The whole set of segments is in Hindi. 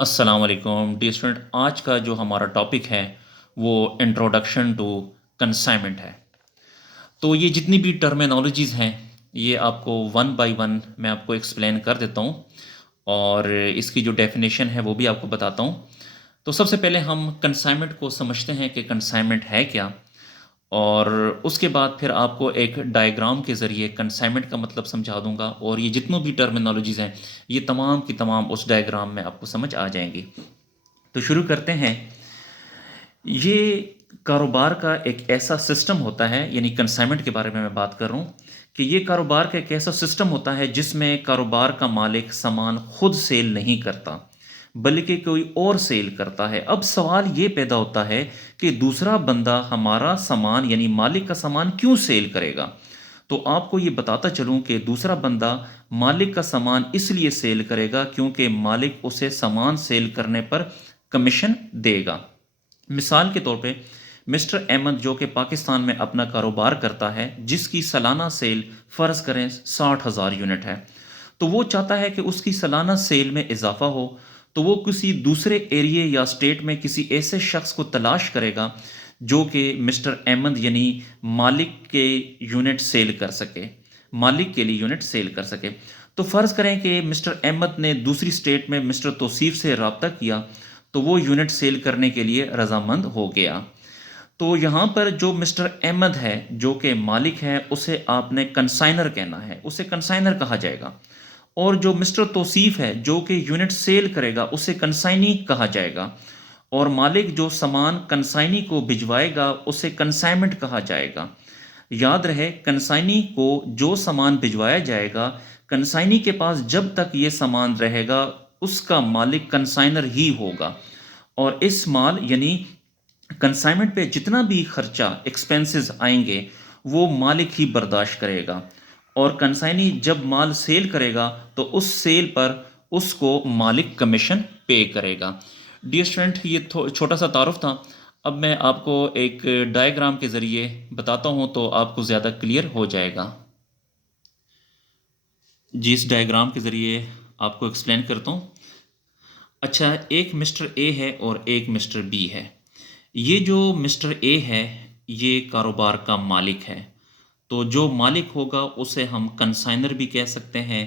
अस्सलाम वालेकुम डियर स्टूडेंट। आज का जो हमारा टॉपिक है वो इंट्रोडक्शन टू कंसाइनमेंट है। तो ये जितनी भी टर्मिनोलॉजीज़ हैं ये आपको वन बाय वन मैं आपको एक्सप्लेन कर देता हूँ और इसकी जो डेफिनेशन है वो भी आपको बताता हूँ। तो सबसे पहले हम कंसाइनमेंट को समझते हैं कि कंसाइनमेंट है क्या, और उसके बाद फिर आपको एक डायग्राम के ज़रिए कंसाइनमेंट का मतलब समझा दूंगा और ये जितनी भी टर्मिनोलॉजीज़ हैं ये तमाम की तमाम उस डायग्राम में आपको समझ आ जाएंगी। तो शुरू करते हैं। ये कारोबार का एक ऐसा सिस्टम होता है, यानी कंसाइनमेंट के बारे में मैं बात कर रहा हूँ कि ये कारोबार का एक ऐसा सिस्टम होता है जिसमें कारोबार का मालिक सामान खुद सेल नहीं करता बल्कि कोई और सेल करता है। अब सवाल ये पैदा होता है कि दूसरा बंदा हमारा सामान यानी मालिक का सामान क्यों सेल करेगा। तो आपको ये बताता चलूं कि दूसरा बंदा मालिक का सामान इसलिए सेल करेगा क्योंकि मालिक उसे सामान सेल करने पर कमीशन देगा। मिसाल के तौर पे मिस्टर अहमद जो कि पाकिस्तान में अपना कारोबार करता है, जिसकी सालाना सेल फ़र्ज़ करें 60,000 यूनिट है, तो वो चाहता है कि उसकी सालाना सेल में इजाफा हो। तो वो किसी दूसरे एरिए या स्टेट में किसी ऐसे शख्स को तलाश करेगा जो कि मिस्टर अहमद यानी मालिक के यूनिट सेल कर सके, मालिक के लिए यूनिट सेल कर सके। तो फ़र्ज़ करें कि मिस्टर अहमद ने दूसरी स्टेट में मिस्टर तौसीफ़ से रब्ता किया तो वो यूनिट सेल करने के लिए रजामंद हो गया। तो यहाँ पर जो मिस्टर अहमद है जो कि मालिक है उसे आपने कंसाइनर कहना है, उसे कंसाइनर कहा जाएगा। और जो मिस्टर तौसीफ़ है जो कि यूनिट सेल करेगा उसे कंसाइनी कहा जाएगा। और मालिक जो सामान कंसाइनी को भिजवाएगा उसे कंसाइनमेंट कहा जाएगा। याद रहे, कंसाइनी को जो सामान भिजवाया जाएगा, कंसाइनी के पास जब तक ये सामान रहेगा उसका मालिक कंसाइनर ही होगा। और इस माल यानी कंसाइनमेंट पे जितना भी खर्चा एक्सपेंसेस आएंगे वो मालिक ही बर्दाश्त करेगा। और कंसाइनी जब माल सेल करेगा तो उस सेल पर उसको मालिक कमीशन पे करेगा। डियर स्टूडेंट, ये छोटा सा तारुफ था। अब मैं आपको एक डायग्राम के ज़रिए बताता हूँ तो आपको ज़्यादा क्लियर हो जाएगा। जी, इस डायग्राम के ज़रिए आपको एक्सप्लेन करता हूँ। अच्छा, एक मिस्टर ए है और एक मिस्टर बी है। ये जो मिस्टर ए है ये कारोबार का मालिक है। तो जो मालिक होगा उसे हम कंसाइनर भी कह सकते हैं,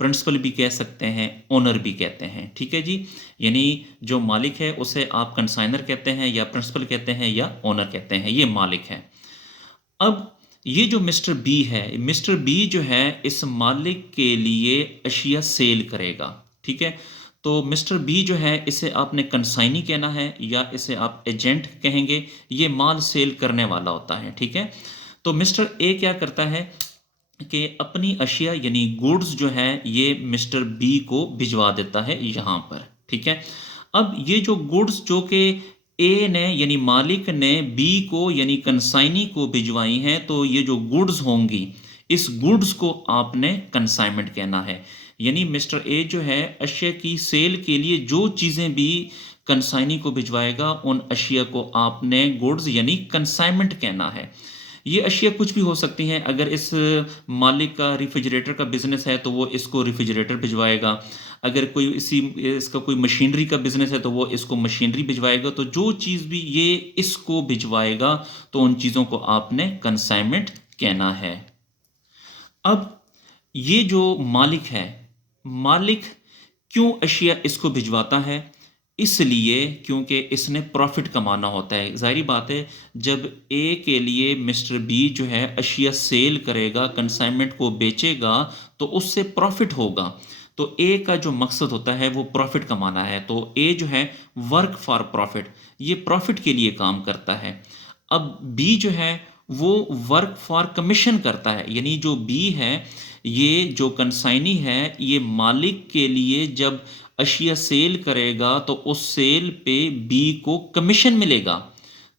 प्रिंसिपल भी कह सकते हैं, ओनर भी कहते हैं। ठीक है जी। यानी जो मालिक है उसे आप कंसाइनर कहते हैं या प्रिंसिपल कहते हैं या ओनर कहते हैं, ये मालिक है। अब ये जो मिस्टर बी है, मिस्टर बी जो है इस मालिक के लिए अशिया सेल करेगा। ठीक है। तो मिस्टर बी जो है इसे आपने कंसाइनी कहना है या इसे आप एजेंट कहेंगे, ये माल सेल करने वाला होता है। ठीक है। तो मिस्टर ए क्या करता है कि अपनी अशिया यानी गुड्स जो है ये मिस्टर बी को भिजवा देता है यहाँ पर। ठीक है। अब ये जो गुड्स जो कि ए ने यानी मालिक ने बी को यानी कंसाइनी को भिजवाई हैं, तो ये जो गुड्स होंगी इस गुड्स को आपने कंसाइनमेंट कहना है। यानी मिस्टर ए जो है अशिया की सेल के लिए जो चीज़ें भी कंसाइनी को भिजवाएगा उन अशिया को आपने गुड्स यानी कंसाइनमेंट कहना है। ये अशिया कुछ भी हो सकती हैं। अगर इस मालिक का रेफ्रिजरेटर का बिजनेस है तो वो इसको रेफ्रिजरेटर भिजवाएगा। अगर कोई इसका कोई मशीनरी का बिजनेस है तो वो इसको मशीनरी भिजवाएगा। तो जो चीज़ भी ये इसको भिजवाएगा तो उन चीज़ों को आपने कंसाइनमेंट कहना है। अब ये जो मालिक है, मालिक क्यों अशिया इसको भिजवाता है? इसलिए क्योंकि इसने प्रॉफिट कमाना होता है। ज़ाहिर बात है, जब ए के लिए मिस्टर बी जो है अशिया सेल करेगा, कंसाइनमेंट को बेचेगा तो उससे प्रॉफिट होगा। तो ए का जो मकसद होता है वो प्रॉफिट कमाना है। तो ए जो है वर्क फॉर प्रॉफिट, ये प्रॉफिट के लिए काम करता है। अब बी जो है वो वर्क फॉर कमीशन करता है। यानी जो बी है, ये जो कंसाइनी है, ये मालिक के लिए जब अशिया सेल करेगा तो उस सेल पे बी को कमीशन मिलेगा।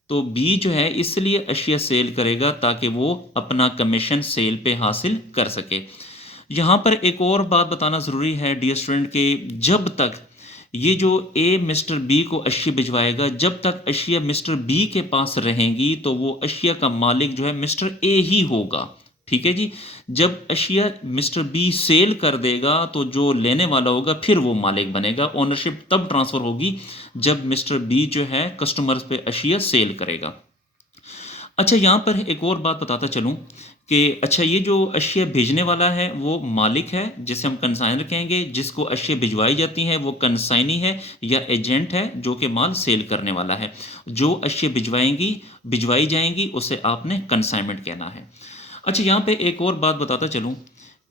तो बी जो है इसलिए अशिया सेल करेगा ताकि वो अपना कमीशन सेल पे हासिल कर सके। यहाँ पर एक और बात बताना ज़रूरी है डियर स्टूडेंट के जब तक ये जो ए मिस्टर बी को अशिया भिजवाएगा, जब तक अशिया मिस्टर बी के पास रहेंगी तो वो अशिया का मालिक जो है मिस्टर ए ही होगा। ठीक है जी। जब अशिया मिस्टर बी सेल कर देगा तो जो लेने वाला होगा फिर वो मालिक बनेगा। ओनरशिप तब ट्रांसफ़र होगी जब मिस्टर बी जो है कस्टमर्स पे अशिया सेल करेगा। अच्छा, यहाँ पर एक और बात बताता चलूँ कि अच्छा, ये जो अशिया भेजने वाला है वो मालिक है जिसे हम कंसाइनर कहेंगे, जिसको अशिया भिजवाई जाती हैं वो कंसाइनी है या एजेंट है जो कि माल सेल करने वाला है। जो अशिया भिजवाई जाएंगी उसे आपने कंसाइनमेंट कहना है। अच्छा, यहाँ पे एक और बात बताता चलूँ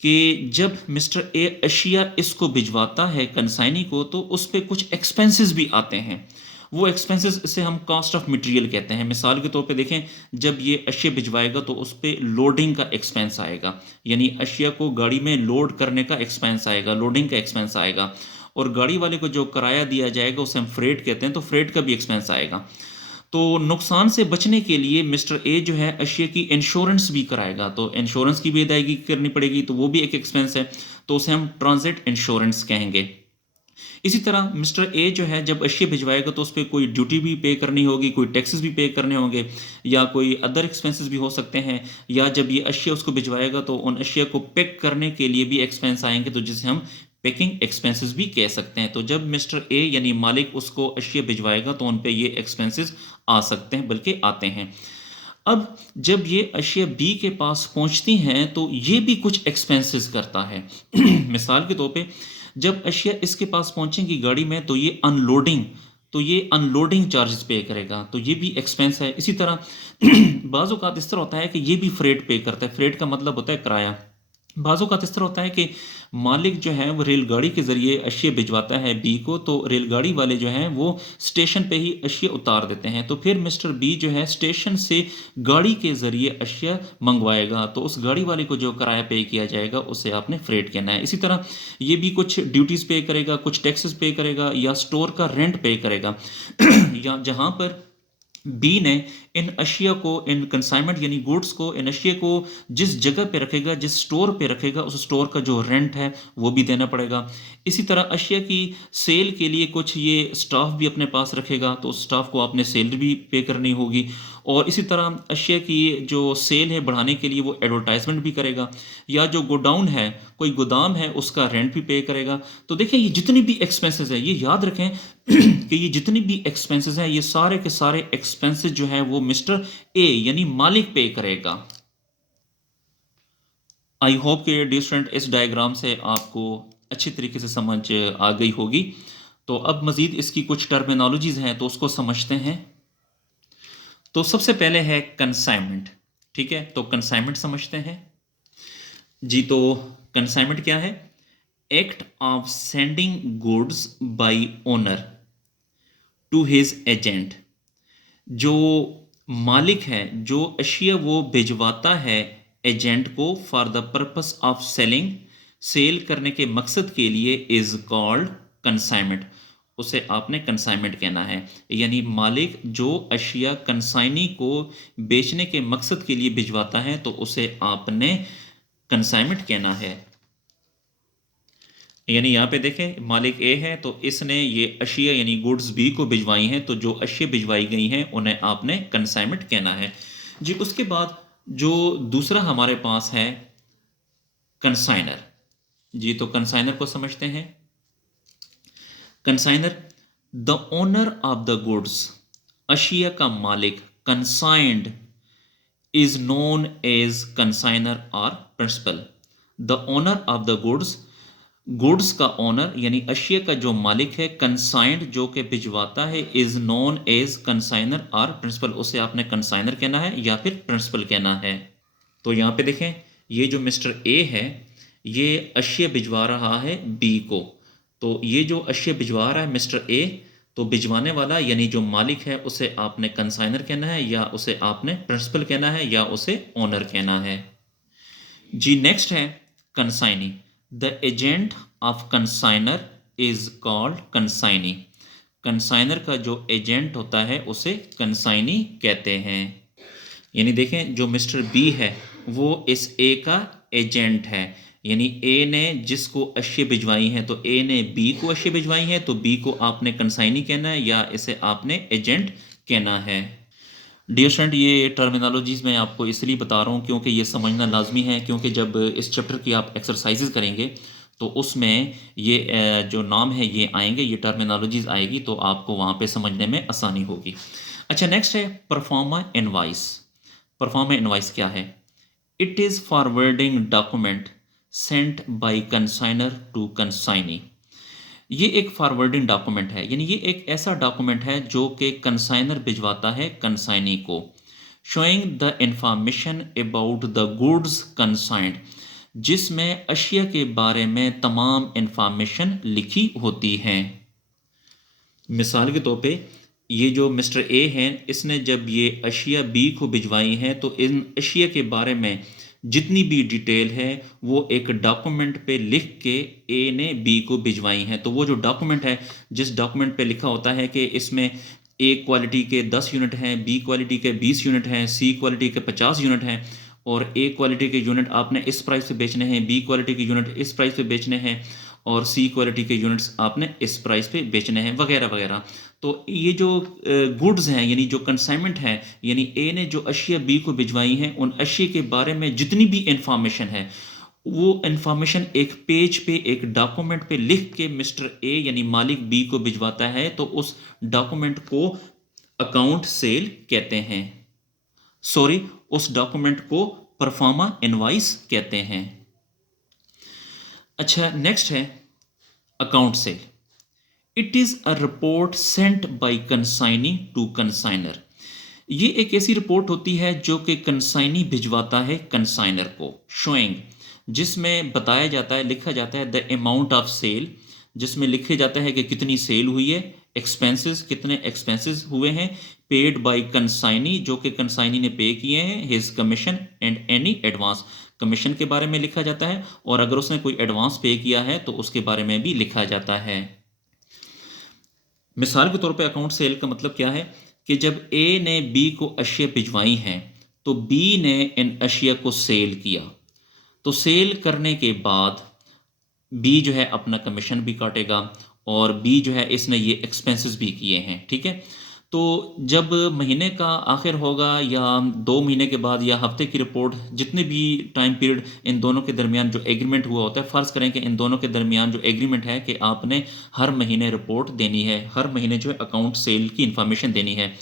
कि जब मिस्टर ए अशिया इसको भिजवाता है कंसाइनी को तो उस पर कुछ एक्सपेंसेस भी आते हैं। वो एक्सपेंसेस इसे हम कॉस्ट ऑफ मटेरियल कहते हैं। मिसाल के तौर पे देखें, जब ये अशिया भिजवाएगा तो उस पर लोडिंग का एक्सपेंस आएगा, यानी अशिया को गाड़ी में लोड करने का एक्सपेंस आएगा, लोडिंग का एक्सपेंस आएगा। और गाड़ी वाले को जो किराया दिया जाएगा उसे हम फ्रेट कहते हैं, तो फ्रेट का भी एक्सपेंस आएगा। तो नुकसान से बचने के लिए मिस्टर ए जो है अशिया की इंश्योरेंस भी कराएगा, तो इंश्योरेंस की भी अदायगी करनी पड़ेगी, तो वो भी एक एक्सपेंस है, तो उसे हम ट्रांजिट इंश्योरेंस कहेंगे। इसी तरह मिस्टर ए जो है जब अशिया भिजवाएगा तो उस पर कोई ड्यूटी भी पे करनी होगी, कोई टैक्सेस भी पे करने होंगे, या कोई अदर एक्सपेंसेस भी हो सकते हैं। या जब ये अशिया उसको भिजवाएगा तो उन अशिया को पैक करने के लिए भी एक्सपेंस आएंगे, तो जिसे हम पैकिंग एक्सपेंसेस भी कह सकते हैं। तो जब मिस्टर ए यानी मालिक उसको अशिया भिजवाएगा तो उन पे ये एक्सपेंसेस आ सकते हैं, बल्कि आते हैं। अब जब ये अशिया बी के पास पहुंचती हैं तो ये भी कुछ एक्सपेंसेस करता है। मिसाल के तौर पे जब अशिया इसके पास पहुंचेंगी गाड़ी में तो ये अनलोडिंग चार्जेस पे करेगा, तो ये भी एक्सपेंस है। इसी तरह बाज़ औक़ात इस तरह होता है कि ये भी फ्रेट पे करता है। फ्रेट का मतलब होता है किराया। बाज़ औक़ात इस तरह होता है कि मालिक जो है वो रेलगाड़ी के ज़रिए अशिया भिजवाता है बी को, तो रेलगाड़ी वाले जो हैं वो स्टेशन पे ही अशिया उतार देते हैं, तो फिर मिस्टर बी जो है स्टेशन से गाड़ी के ज़रिए अशिया मंगवाएगा, तो उस गाड़ी वाले को जो किराया पे किया जाएगा उसे आपने फ्रेट कहना है। इसी तरह ये भी कुछ ड्यूटीज़ पे करेगा, कुछ टैक्सेस पे करेगा, या स्टोर का रेंट पे करेगा। या जहाँ पर बी ने इन अशिया को, इन कंसाइनमेंट यानी गुड्स को, इन अशिया को जिस जगह पे रखेगा, जिस स्टोर पे रखेगा, उस स्टोर का जो रेंट है वो भी देना पड़ेगा। इसी तरह अशिया की सेल के लिए कुछ ये स्टाफ भी अपने पास रखेगा, तो उस स्टाफ को आपने सैलरी भी पे करनी होगी। और इसी तरह अशिया की जो सेल है बढ़ाने के लिए वो एडवर्टाइजमेंट भी करेगा, या जो गोडाउन है, कोई गोदाम है, उसका रेंट भी पे करेगा। तो देखिए, ये जितनी भी एक्सपेंसेस है, ये याद रखें कि ये जितनी भी एक्सपेंसेस हैं, ये सारे के सारे एक्सपेंसेस जो हैं वो मिस्टर ए यानी मालिक पे करेगा। आई होप कि डियर स्टूडेंट इस डायग्राम से आपको अच्छी तरीके से समझ आ गई होगी। तो अब मज़ीद इसकी कुछ टर्मिनोलॉजीज़ हैं तो उसको समझते हैं। तो सबसे पहले है कंसाइनमेंट। ठीक है, तो कंसाइनमेंट समझते हैं जी। तो कंसाइनमेंट क्या है? Act of sending goods by owner to his agent. जो मालिक है, जो अशिया वो भिजवाता है एजेंट को for the purpose of selling, sale करने के मकसद के लिए, इज कॉल्ड कंसाइनमेंट। उसे आपने कंसाइनमेंट कहना है। यानी मालिक जो अशिया कंसाइनी को बेचने के मकसद के लिए भिजवाता है तो उसे आपने कंसाइनमेंट कहना है। यानी यहाँ पे देखें, मालिक ए है तो इसने ये अशिया यानी गुड्स बी को भिजवाई हैं, तो जो अशिया भिजवाई गई हैं उन्हें आपने कंसाइनमेंट कहना है जी। उसके बाद जो दूसरा हमारे पास है कंसाइनर जी। तो कंसाइनर को समझते हैं। Consignor, the owner of the goods, अशिया का मालिक, consigned, is known as consignor और principal. The owner of the goods, goods का ओनर यानी अशिया का जो मालिक है, कंसाइंड जो कि भिजवाता है, इज नोन एज कंसाइनर और प्रिंसिपल। उसे आपने कंसाइनर कहना है या फिर प्रिंसिपल कहना है। तो यहाँ पे देखें, ये जो मिस्टर ए है ये अशिया भिजवा रहा है बी को, तो ये जो अशिया भिजवा रहा है मिस्टर ए, तो भिजवाने वाला यानी जो मालिक है उसे आपने कंसाइनर कहना है, या उसे आपने प्रिंसिपल कहना है, या उसे ओनर कहना है जी। नेक्स्ट है consignee. The agent of consignor is called consignee. Consignor का जो एजेंट होता है उसे कंसाइनी कहते हैं। यानी देखें, जो मिस्टर बी है वो इस ए का एजेंट है, यानी ए ने जिसको अशिया भिजवाई है, तो ए ने बी को अशिया भिजवाई है, तो बी को आपने कंसाइनी कहना है या इसे आपने एजेंट कहना है। डियर स्टूडेंट, ये टर्मिनोलॉजीज़ मैं आपको इसलिए बता रहा हूँ क्योंकि ये समझना लाजमी है, क्योंकि जब इस चैप्टर की आप एक्सरसाइजेज करेंगे तो उसमें ये जो नाम है ये आएंगे, ये टर्मिनोलॉजीज़ आएगी, तो आपको वहाँ पे समझने में आसानी होगी। अच्छा, नेक्स्ट है परफॉर्मा इनवाइस। परफॉर्मा इनवाइस क्या है? It is forwarding document sent by consignor to consignee. ये एक फॉरवर्डिंग डॉक्यूमेंट है, यानी ये एक ऐसा डॉक्यूमेंट है जो कि कंसाइनर भिजवाता है कंसाइनी को, showing the information about the goods consigned, जिसमें अशिया के बारे में तमाम इंफॉर्मेशन लिखी होती हैं। मिसाल के तौर पे ये जो मिस्टर ए हैं, इसने जब ये अशिया बी को भिजवाई हैं तो इन अशिया के बारे में जितनी भी डिटेल है वो एक डॉक्यूमेंट पे लिख के ए ने बी को भिजवाई हैं। तो वो जो डॉक्यूमेंट है, जिस डॉक्यूमेंट पे लिखा होता है कि इसमें ए क्वालिटी के 10 यूनिट हैं, बी क्वालिटी के 20 यूनिट हैं, सी क्वालिटी के 50 यूनिट हैं, और ए क्वालिटी के यूनिट आपने इस प्राइस पे बेचने हैं, बी क्वालिटी के यूनिट इस प्राइस पे बेचने हैं, और सी क्वालिटी के यूनिट्स आपने इस प्राइस पे बेचने हैं, वगैरह वगैरह। तो ये जो गुड्स हैं, यानी जो कंसाइनमेंट है, यानी ए ने जो अशिया बी को भिजवाई हैं, उन अशिया के बारे में जितनी भी इंफॉर्मेशन है वो इंफॉर्मेशन एक पेज पे, एक डॉक्यूमेंट पे लिख के मिस्टर ए यानी मालिक बी को भिजवाता है, तो उस डॉक्यूमेंट को अकाउंट सेल कहते हैं। सॉरी, उस डॉक्यूमेंट को परफॉर्मा इनवाइस कहते हैं। अच्छा, नेक्स्ट है account sale. It is a report sent by consignee to consignor. ये एक ऐसी रिपोर्ट होती है जो कि कंसाइनी भिजवाता है कंसाइनर को, शोइंग, जिसमें बताया जाता है, लिखा जाता है द अमाउंट ऑफ सेल, जिसमें लिखे जाता है कि कितनी सेल हुई है, एक्सपेंसेस, कितने एक्सपेंसेस हुए हैं, पेड बाय कंसाइनी, जो कि कंसाइनी ने पे किए हैं, his commission and any advance, commission के बारे में लिखा जाता है, और अगर उसने कोई एडवांस पे किया है तो उसके बारे में भी लिखा जाता है। मिसाल के तौर पे अकाउंट सेल का मतलब क्या है कि जब ए ने बी को अशिया भिजवाई हैं तो बी ने इन अशिया को सेल किया, तो सेल करने के बाद बी जो है अपना कमीशन भी काटेगा, और बी जो है इसने ये एक्सपेंसेस भी किए हैं, ठीक है। तो जब महीने का आखिर होगा या 2 महीने के बाद या हफ्ते की रिपोर्ट, जितने भी टाइम पीरियड इन दोनों के दरमियान जो एग्रीमेंट हुआ होता है, फ़र्ज़ करें कि इन दोनों के दरमियान जो एग्रीमेंट है कि आपने हर महीने रिपोर्ट देनी है, हर महीने जो है अकाउंट सेल की इंफॉर्मेशन देनी है,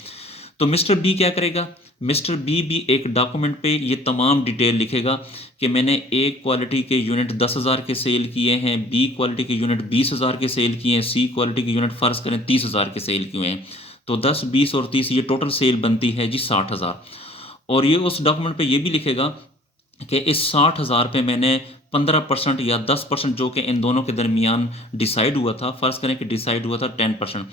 तो मिस्टर बी क्या करेगा? मिस्टर बी भी एक डॉक्यूमेंट पे ये तमाम डिटेल लिखेगा कि मैंने ए क्वालिटी के यूनिट 10,000 के सेल किए हैं, बी क्वालिटी के यूनिट 20,000 के सेल किए हैं, सी क्वालिटी के यूनिट फ़र्ज़ करें 30,000 के सेल किए हैं, तो 10, 20 और 30 ये टोटल सेल बनती है जी 60,000। और ये उस डॉक्यूमेंट पे ये भी लिखेगा कि इस 60,000 पे मैंने 15% या 10% जो कि इन दोनों के दरमियान डिसाइड हुआ था, फ़र्ज़ करें कि डिसाइड हुआ था 10%,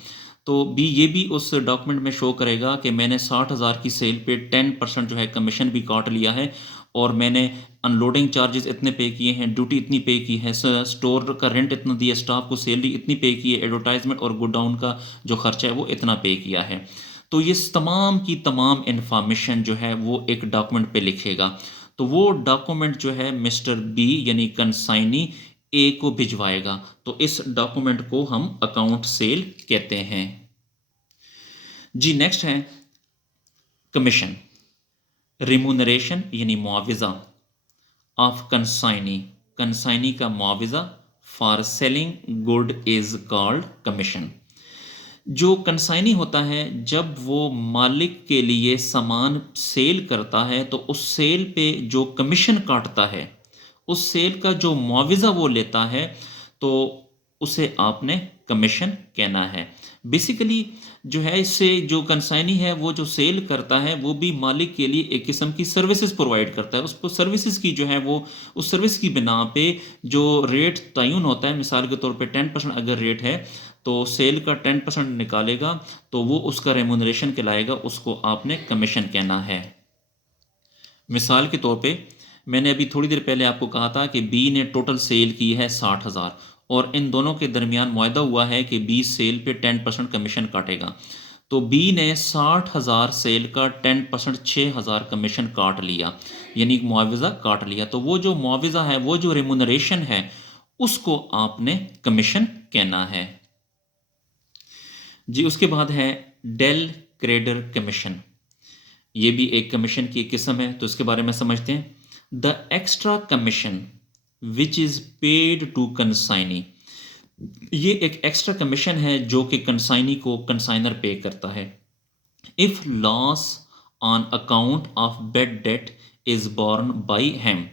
तो बी ये भी उस डॉक्यूमेंट में शो करेगा कि मैंने 60,000 की सेल पे 10% जो है कमीशन भी काट लिया है, और मैंने अनलोडिंग चार्जेस इतने पे किए हैं, ड्यूटी इतनी पे की है, स्टोर का रेंट इतना दिया, स्टाफ को सैलरी इतनी पे की है, एडवर्टाइजमेंट और गोडाउन का जो खर्चा है वो इतना पे किया है। तो ये तमाम की तमाम इंफॉर्मेशन जो है वो एक डॉक्यूमेंट पे लिखेगा, तो वो डॉक्यूमेंट जो है मिस्टर बी यानी कंसाइनी ए को भिजवाएगा, तो इस डॉक्यूमेंट को हम अकाउंट सेल कहते हैं जी। नेक्स्ट है कमीशन, रिमूनरेशन यानी मुआवजा ऑफ कंसाइनी, कंसाइनी का मुआवजा for selling good is called commission. जो कंसाइनी होता है जब वो मालिक के लिए सामान सेल करता है तो उस सेल पे जो कमीशन काटता है, उस सेल का जो मुआवजा वो लेता है, तो उसे आपने कमीशन कहना है। बेसिकली जो है, इससे जो कंसाइनी है वो जो सेल करता है वो भी मालिक के लिए एक किस्म की सर्विसेज प्रोवाइड करता है, उसको सर्विसेज की जो है वो उस सर्विस की बिना पे जो रेट तयन होता है, मिसाल के तौर पे 10% अगर रेट है तो सेल का 10% निकालेगा, तो वो उसका रेमुनरेशन कहलाएगा, उसको आपने कमीशन कहना है। मिसाल के तौर पे मैंने अभी थोड़ी देर पहले आपको कहा था कि बी ने टोटल सेल की है 60,000, और इन दोनों के दरमियान मुआहदा हुआ है कि बी सेल पे 10% कमीशन काटेगा, तो बी ने 60,000 सेल का 10% 6,000 कमीशन काट लिया, यानी मुआवजा काट लिया, तो वो जो मुआवजा है, वो जो रेमुनरेशन है, उसको आपने कमीशन कहना है जी। उसके बाद है डेल क्रेडर कमीशन। ये भी एक कमीशन की एक किस्म है, तो इसके बारे में समझते हैं। The extra commission which is paid to consignee, ये एक एक्स्ट्रा कमीशन है जो कि कंसाइनी को कंसाइनर पे करता है। If loss on account of bad debt is borne by him,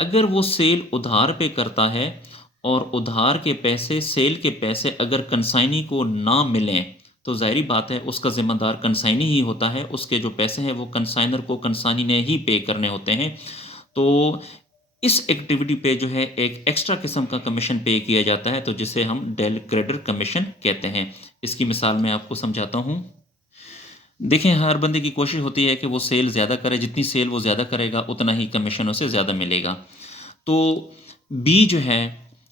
अगर वो सेल उधार पे करता है और उधार के पैसे, सेल के पैसे अगर कंसाइनी को ना मिलें, तो जाहिर बात है उसका ज़िम्मेदार कंसाइनी ही होता है, उसके जो पैसे हैं वो कंसाइनर को कंसाइनी ने ही पे करने होते हैं। तो इस एक्टिविटी पे जो है एक एक्स्ट्रा किस्म का कमीशन पे किया जाता है, तो जिसे हम डेल क्रेडिटर कमीशन कहते हैं। इसकी मिसाल मैं आपको समझाता हूँ। देखें, हर बंदे की कोशिश होती है कि वो सेल ज़्यादा करे, जितनी सेल वो ज़्यादा करेगा उतना ही कमीशन उसे ज़्यादा मिलेगा। तो बी जो है,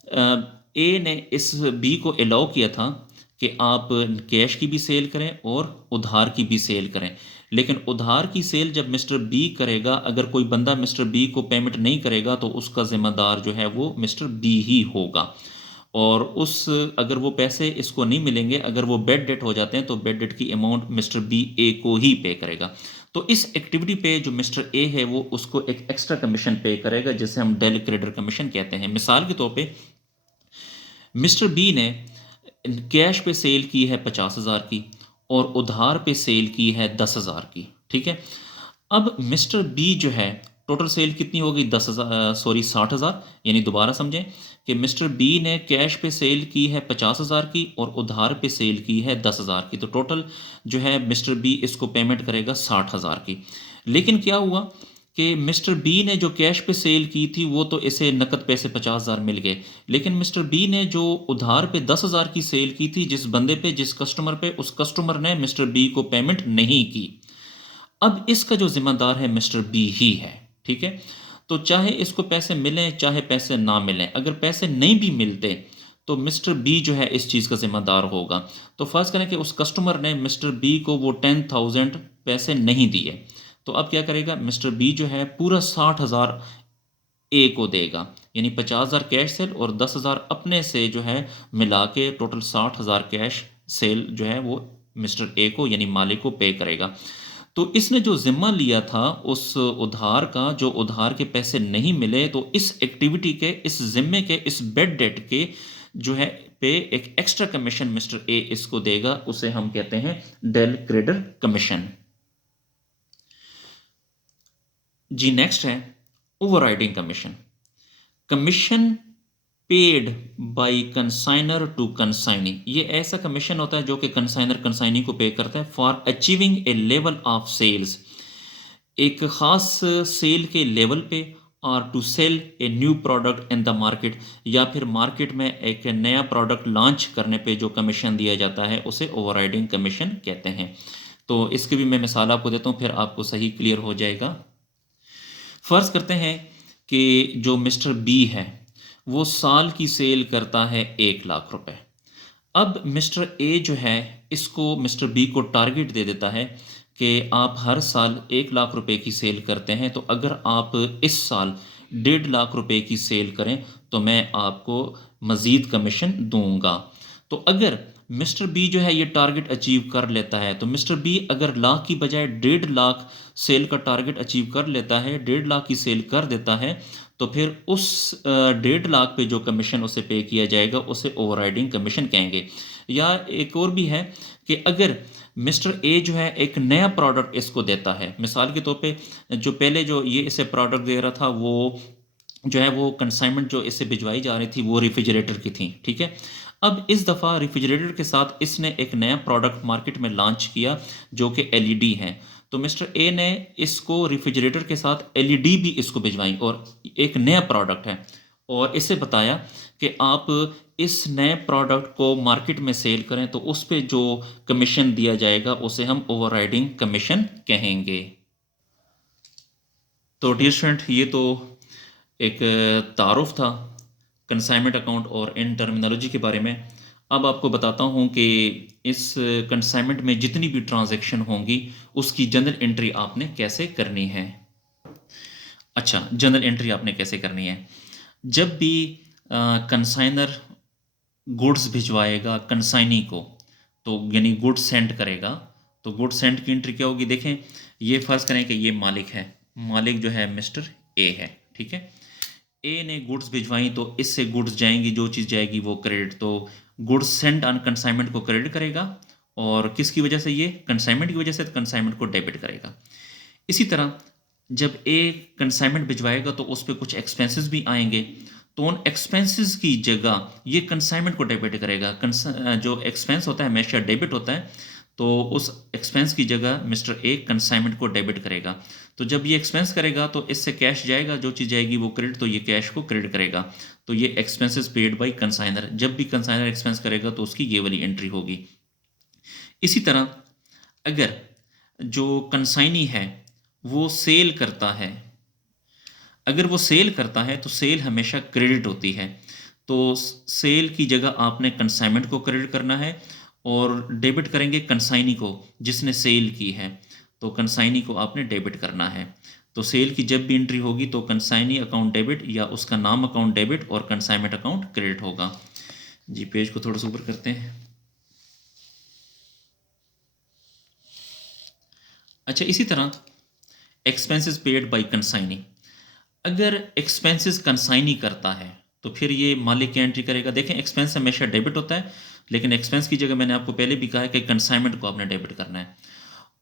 ए ने इस बी को अलाउ किया था कि आप कैश की भी सेल करें और उधार की भी सेल करें, लेकिन उधार की सेल जब मिस्टर बी करेगा, अगर कोई बंदा मिस्टर बी को पेमेंट नहीं करेगा तो उसका ज़िम्मेदार जो है वो मिस्टर बी ही होगा। और उस अगर वो पैसे इसको नहीं मिलेंगे, अगर वो बेड डेट हो जाते हैं, तो बेड डेट की अमाउंट मिस्टर बी ए को ही पे करेगा। तो इस एक्टिविटी पे जो मिस्टर ए है वो उसको एक एक्स्ट्रा कमीशन पे करेगा, जिसे हम डेल क्रेडिटर कमीशन कहते हैं। मिसाल के तौर पे मिस्टर बी ने कैश पे सेल की है 50,000 की और उधार पे सेल की है 10,000 की, ठीक है। अब मिस्टर बी जो है, टोटल सेल कितनी हो गई? 10,000, सॉरी 60,000। यानी दोबारा समझें कि मिस्टर बी ने कैश पे सेल की है 50,000 की और उधार पे सेल की है 10,000 की, तो टोटल जो है मिस्टर बी इसको पेमेंट करेगा 60,000 की। लेकिन क्या हुआ कि मिस्टर बी ने जो कैश पे सेल की थी वो तो इसे नकद पैसे 50,000 मिल गए, लेकिन मिस्टर बी ने जो उधार पे 10,000 की सेल की थी जिस बंदे पे, जिस कस्टमर पे, उस कस्टमर ने मिस्टर बी को पेमेंट नहीं की। अब इसका जो जिम्मेदार है मिस्टर बी ही है, ठीक है। तो चाहे इसको पैसे मिलें चाहे पैसे ना मिलें, अगर पैसे नहीं भी मिलते तो मिस्टर बी जो है इस चीज़ का जिम्मेदार होगा। तो फर्ज करें कि उस कस्टमर ने मिस्टर बी को वो 10,000 पैसे नहीं दिए, तो अब क्या करेगा? मिस्टर बी जो है पूरा 60,000 ए को देगा, यानी 50,000 कैश सेल और 10,000 अपने से जो है मिला के टोटल 60,000 कैश सेल जो है वो मिस्टर ए को यानी मालिक को पे करेगा। तो इसने जो ज़िम्मा लिया था उस उधार का, जो उधार के पैसे नहीं मिले, तो इस एक्टिविटी के, इस ज़िम्मे के, इस बेड डेट के जो है पे एक एक्स्ट्रा कमीशन मिस्टर ए इसको देगा, उसे हम कहते हैं डेल क्रेडिटर कमीशन। जी नेक्स्ट है overriding commission. Commission paid by consignor to consignee, ये ऐसा कमीशन होता है जो कि कंसाइनर कंसाइनी को पे करता है for achieving a level of sales, एक ख़ास सेल के लेवल पे, और to sell a new product in the market, या फिर मार्केट में एक नया प्रोडक्ट लॉन्च करने पे जो कमीशन दिया जाता है उसे ओवरराइडिंग कमीशन कहते हैं। तो इसकी भी मैं मिसाल आपको देता हूँ, फिर आपको सही क्लियर हो जाएगा। फ़र्ज़ करते हैं कि जो मिस्टर बी है वो साल की सेल करता है 1 लाख रुपए। अब मिस्टर ए जो है इसको मिस्टर बी को टारगेट दे देता है कि आप हर साल 1 लाख रुपए की सेल करते हैं, तो अगर आप इस साल 1.5 लाख रुपए की सेल करें तो मैं आपको मज़ीद कमीशन दूंगा। तो अगर मिस्टर बी जो है ये टारगेट अचीव कर लेता है, तो मिस्टर बी अगर लाख की बजाय 1.5 लाख सेल का टारगेट अचीव कर लेता है, 1.5 लाख की सेल कर देता है, तो फिर उस 1.5 लाख पे जो कमीशन उसे पे किया जाएगा उसे ओवरराइडिंग कमीशन कहेंगे। या एक और भी है कि अगर मिस्टर ए जो है एक नया प्रोडक्ट इसको देता है, मिसाल के तौर पे जो पहले जो ये इसे प्रोडक्ट दे रहा था वो जो है वो कंसाइनमेंट जो इससे भिजवाई जा रही थी वो रेफ्रिजरेटर की थी, ठीक है। अब इस दफ़ा रेफ्रिजरेटर के साथ इसने एक नया प्रोडक्ट मार्केट में लॉन्च किया जो कि एलईडी है। तो मिस्टर ए ने इसको रेफ्रिजरेटर के साथ एलईडी भी इसको भिजवाई और एक नया प्रोडक्ट है, और इससे बताया कि आप इस नए प्रोडक्ट को मार्केट में सेल करें तो उस पे जो कमीशन दिया जाएगा उसे हम ओवरराइडिंग कमीशन कहेंगे। तो डियर स्टूडेंट, ये तो एक तारुफ था कंसाइनमेंट अकाउंट और इन टर्मिनोलॉजी के बारे में। अब आपको बताता हूँ कि इस कंसाइनमेंट में जितनी भी ट्रांजैक्शन होंगी उसकी जनरल एंट्री आपने कैसे करनी है। अच्छा, जनरल एंट्री आपने कैसे करनी है? जब भी कंसाइनर गुड्स भिजवाएगा कंसाइनी को, तो यानी गुड्स सेंड करेगा, तो गुड्स सेंट की एंट्री क्या होगी, देखें ये फ़र्ज़ करें कि ये मालिक है, मालिक जो है मिस्टर ए है, ठीक है। ए ने गुड्स भिजवाई तो इससे गुड्स जाएंगी, जो चीज़ जाएगी वो क्रेडिट, तो गुड्स सेंट ऑन कंसाइनमेंट को क्रेडिट करेगा, और किसकी वजह से, ये कंसाइनमेंट की वजह से, तो कंसाइनमेंट को डेबिट करेगा। इसी तरह जब ए कंसाइनमेंट भिजवाएगा तो उस पर कुछ एक्सपेंसेस भी आएंगे, तो उन एक्सपेंसेस की जगह ये कंसाइनमेंट को डेबिट करेगा। जो एक्सपेंस होता है हमेशा डेबिट होता है, तो उस एक्सपेंस की जगह मिस्टर ए कंसाइनमेंट को डेबिट करेगा। तो जब ये एक्सपेंस करेगा तो इससे कैश जाएगा, जो चीज़ जाएगी वो क्रेडिट, तो ये कैश को क्रेडिट करेगा। तो ये एक्सपेंसेस पेड बाय कंसाइनर, जब भी कंसाइनर एक्सपेंस करेगा तो उसकी ये वाली एंट्री होगी। इसी तरह अगर जो कंसाइनी है वो सेल करता है, अगर वो सेल करता है तो सेल हमेशा क्रेडिट होती है, तो सेल की जगह आपने कंसाइनमेंट को क्रेडिट करना है और डेबिट करेंगे कंसाइनी को जिसने सेल की है, तो कंसाइनी को आपने डेबिट करना है। तो सेल की जब भी एंट्री होगी तो कंसाइनी अकाउंट डेबिट या उसका नाम अकाउंट डेबिट और कंसाइनमेंट अकाउंट क्रेडिट होगा। जी पेज को थोड़ा सा ऊपर करते हैं। अच्छा, इसी तरह एक्सपेंसेस पेड बाय कंसाइनी, अगर एक्सपेंसेस कंसाइनी करता है तो फिर ये मालिक की एंट्री करेगा। देखें एक्सपेंस हमेशा डेबिट होता है, लेकिन एक्सपेंस की जगह मैंने आपको पहले भी कहा है कि कंसाइनमेंट को आपने डेबिट करना है,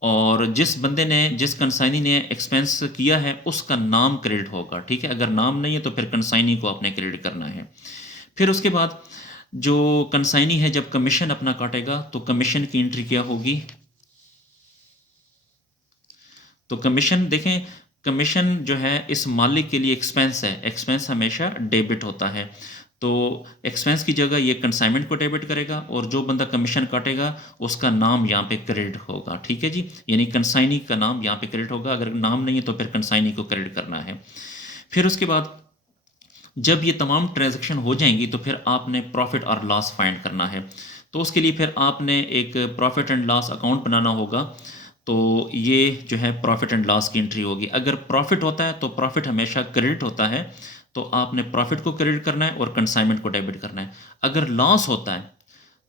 और जिस बंदे ने, जिस कंसाइनी ने एक्सपेंस किया है उसका नाम क्रेडिट होगा, ठीक है। अगर नाम नहीं है तो फिर कंसाइनी को आपने क्रेडिट करना है। फिर उसके बाद जो कंसाइनी है जब कमीशन अपना काटेगा तो कमीशन की एंट्री क्या होगी, तो कमीशन देखें, कमीशन जो है इस मालिक के लिए एक्सपेंस है, एक्सपेंस हमेशा डेबिट होता है, तो एक्सपेंस की जगह ये कंसाइनमेंट को डेबिट करेगा और जो बंदा कमीशन काटेगा उसका नाम यहाँ पे क्रेडिट होगा, ठीक है जी। यानी कंसाइनी का नाम यहाँ पे क्रेडिट होगा, अगर नाम नहीं है तो फिर कंसाइनी को क्रेडिट करना है। फिर उसके बाद जब ये तमाम ट्रांजैक्शन हो जाएंगी तो फिर आपने प्रॉफिट और लॉस फाइंड करना है, तो उसके लिए फिर आपने एक प्रॉफिट एंड लॉस अकाउंट बनाना होगा। तो ये जो है प्रॉफिट एंड लॉस की एंट्री होगी। अगर प्रॉफिट होता है तो प्रॉफिट हमेशा क्रेडिट होता है, तो आपने प्रॉफिट को क्रेडिट करना है और कंसाइनमेंट को डेबिट करना है। अगर लॉस होता है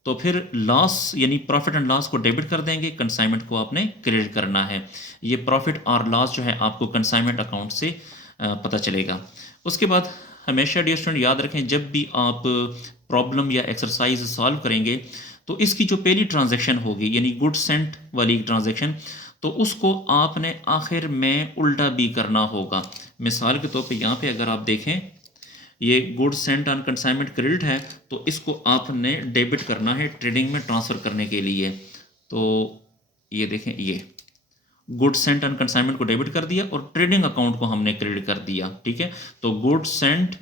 तो फिर लॉस यानी प्रॉफिट एंड लॉस को डेबिट कर देंगे, कंसाइनमेंट को आपने क्रेडिट करना है। ये प्रॉफिट और लॉस जो है आपको कंसाइनमेंट अकाउंट से पता चलेगा। उसके बाद हमेशा डियर स्टूडेंट याद रखें, जब भी आप प्रॉब्लम या एक्सरसाइज सॉल्व करेंगे तो इसकी जो पहली ट्रांजैक्शन होगी यानी गुड सेंट वाली ट्रांजैक्शन, तो उसको आपने आखिर में उल्टा भी करना होगा। मिसाल के तौर पे यहाँ पे अगर आप देखें ये good Saint on consignment credit है, तो इसको आपने डेबिट करना है ट्रेडिंग में ट्रांसफ़र करने के लिए। तो ये देखें, ये गुड सेंट ऑन कंसाइनमेंट को डेबिट कर दिया और ट्रेडिंग अकाउंट को हमने क्रेडिट कर दिया, ठीक है। तो good sent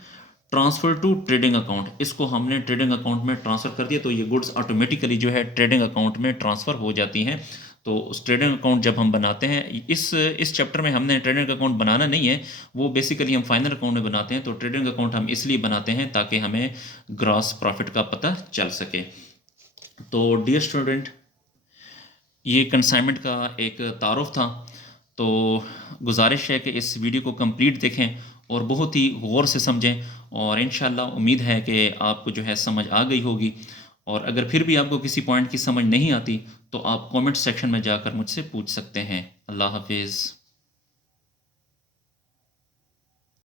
transfer to trading account, इसको हमने ट्रेडिंग अकाउंट में ट्रांसफ़र कर दिया, तो ये गुड्स ऑटोमेटिकली जो है ट्रेडिंग अकाउंट में ट्रांसफ़र हो जाती हैं। तो उस ट्रेडिंग अकाउंट जब हम बनाते हैं, इस चैप्टर में हमने ट्रेडिंग अकाउंट बनाना नहीं है, वो बेसिकली हम फाइनल अकाउंट में बनाते हैं। तो ट्रेडिंग अकाउंट हम इसलिए बनाते हैं ताकि हमें ग्रॉस प्रॉफिट का पता चल सके। तो डियर स्टूडेंट, ये कंसाइनमेंट का एक तारुफ था, तो गुजारिश है कि इस वीडियो को कंप्लीट देखें और बहुत ही गौर से समझें, और इंशाल्लाह उम्मीद है कि आपको जो है समझ आ गई होगी। और अगर फिर भी आपको किसी पॉइंट की समझ नहीं आती तो आप कमेंट सेक्शन में जाकर मुझसे पूछ सकते हैं। अल्लाह हाफिज़।